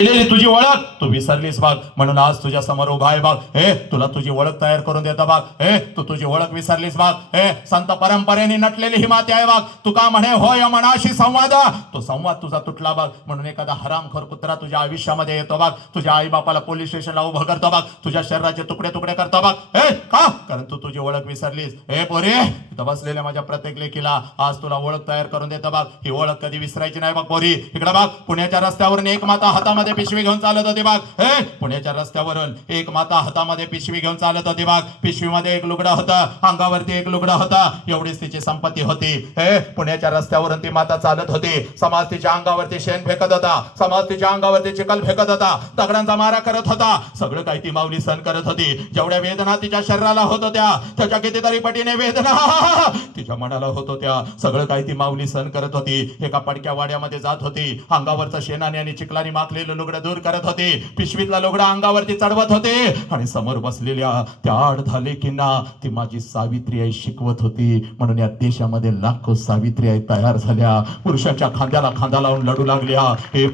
तुझी ओळख तू विसरलीस बाग, म्हणून आज तुझ्या समोर उभा आहे बाग. हे तुला तुझी ओळख तयार करून देता बाग. हे तू तुझी ओळख विसरलीस बाग. हे संत परंपरेने नटलेली ही माती आहे बाग. तू का म्हणे होय मनाशी संवाद, तो संवाद तुझा तुटला बाग. म्हणून एखादा हरामखोर कुत्रा तुझ्या आयुष्यामध्ये येतो बाग. तुझ्या आई बापाला पोलीस स्टेशनला उभं करतो बाग. तुझ्या शरीराचे तुकडे तुकडे करतो बाग. हे का? कारण तू तुझी ओळख विसरलीस. हे पोरे, इथं बसलेल्या माझ्या प्रत्येक लेकीला आज तुला ओळख तयार करून देतो बाग. ही ओळख कधी विसरायची नाही बाग. पोरी इकडे बाग. पुण्याच्या रस्त्यावरून एक माता हातामध्ये पिशवी घेऊन चालत होती बाग. हे पुण्याच्या रस्त्यावरून एक माता हातामध्ये पिशवी घेऊन चालत होती बाग. पिशवीमध्ये एक लुगडं होतं, अंगावरती एक लुगडं होतं, एवढीच तिची संपत्ती होती. हे पुण्याच्या रस्त्यावरून ती माता चालत होती. समाज तिच्या अंगावरती शेण फेकत होता, समाज तिच्या अंगावरती चिखल फेकत होता, दगडांचा मारा करत होता. सगळं काही ती माऊली सहन करत होती. जेवढ्या वेदना तिच्या शरीराला होत होत्या त्याच्या कितीतरी पटीने वेदना तिच्या मनाला होत होत्या. सगळं काही ती माऊली सहन करत होती. एका पडक्या वाड्यामध्ये जात होती. अंगावरचं शेणाने आणि चिखलाने माखलेलं लुगडं दूर करत होते. पिशवीतला लुगडा अंगावरती चढवत होते आणि समोर बसलेल्या त्या आठ लेकींना ती माझी सावित्री आई शिकवत होती. म्हणून या देशामध्ये लाखो सावित्री आई तयार झाल्या, पुरुषाच्या खांद्याला खांदा लावून लढू लागल्या. हे